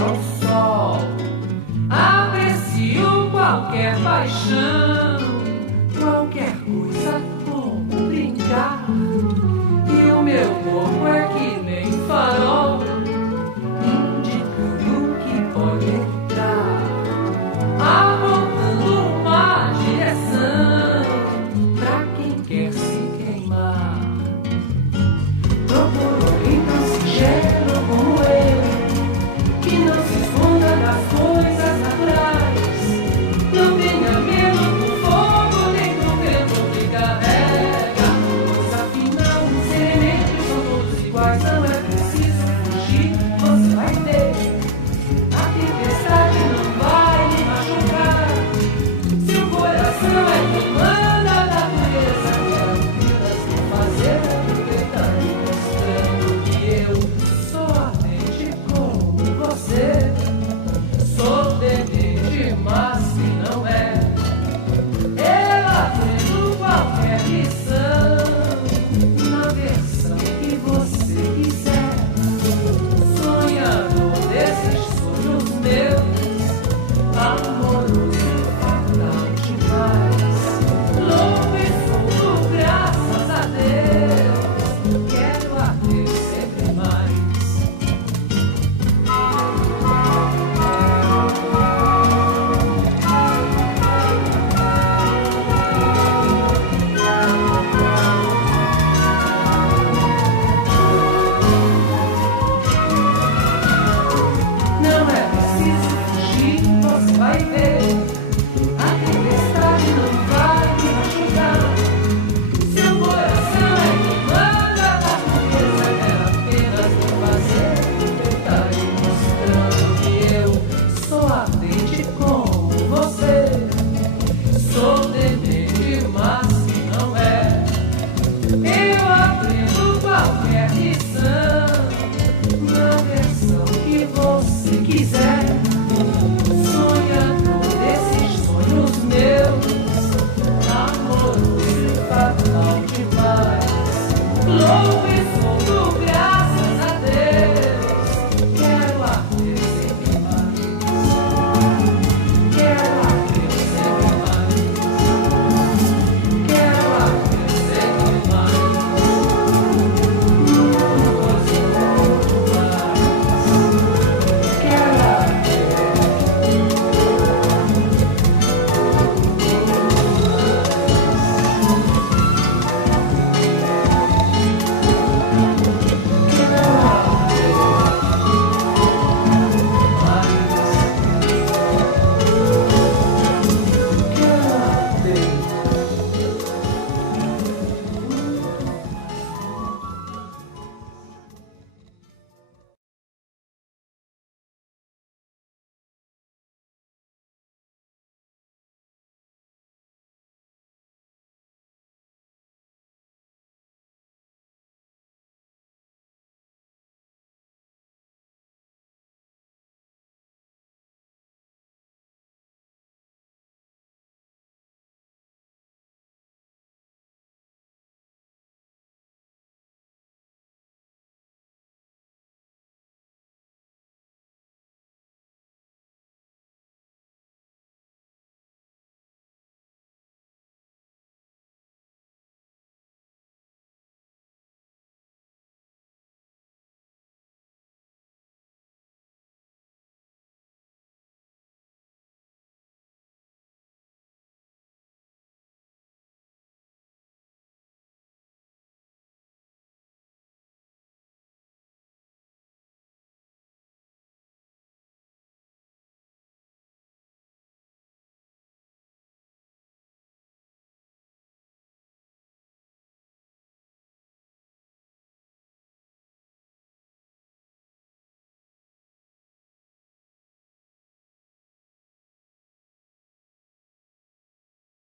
ao sol. Aprecio qualquer paixão, qualquer coisa como brincar. E o meu corpo é que nem farol, indicando que pode entrar, apontando uma direção pra quem quer se queimar. Procuro alguém tão singelo como eu, que não se esconda das coisas naturais. Não tenha medo do fogo nem do vento que carrega, pois afinal os elementos são todos iguais. Não é preciso fugir, você vai ver. A tempestade não vai lhe machucar. Seu coração é quem manda a natureza, quero vê-las fazer aproveitar, mostrando que eu sou ardente como você. Sou demente, mas que não é. Ela tendo qualquer lição, na versão que você quiser. Sonhador desses sonhos meus, amoroso, fatal demais. Louco e solto, graças a Deus, quero arder sempre mais. Não é preciso fugir, você vai ver.